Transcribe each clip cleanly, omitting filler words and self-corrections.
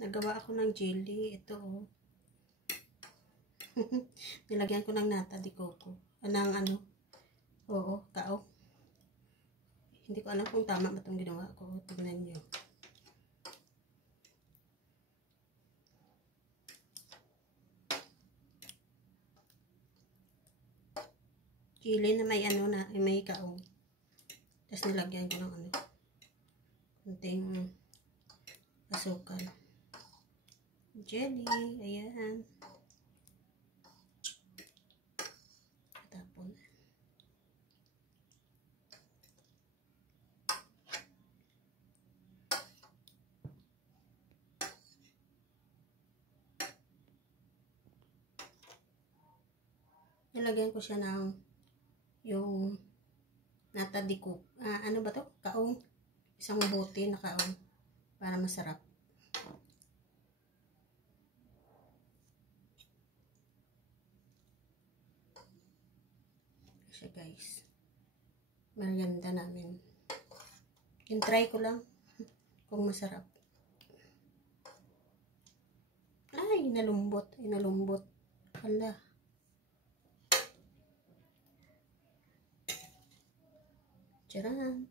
Nagawa ako ng jelly. Ito, oh. Nilagyan ko ng nata de coco. Ng ano? Oo, kao. Hindi ko alam kung tama ba itong ginawa ko. Tignan nyo. Jelly na may ano na, may kao. Tapos nilagyan ko ng ano. Kunting asukal. Jelly. Ayan. Tapon. Nilagyan ko siya ng yung nata de coco. Ano ba to? Kaong. Isang bote na kaong. Para masarap. Siya guys. Merienda namin. In-try ko lang kung masarap. Ay, nalumbot. Ay, nalumbot. Hala. Tcharan.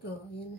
Go. Ayan.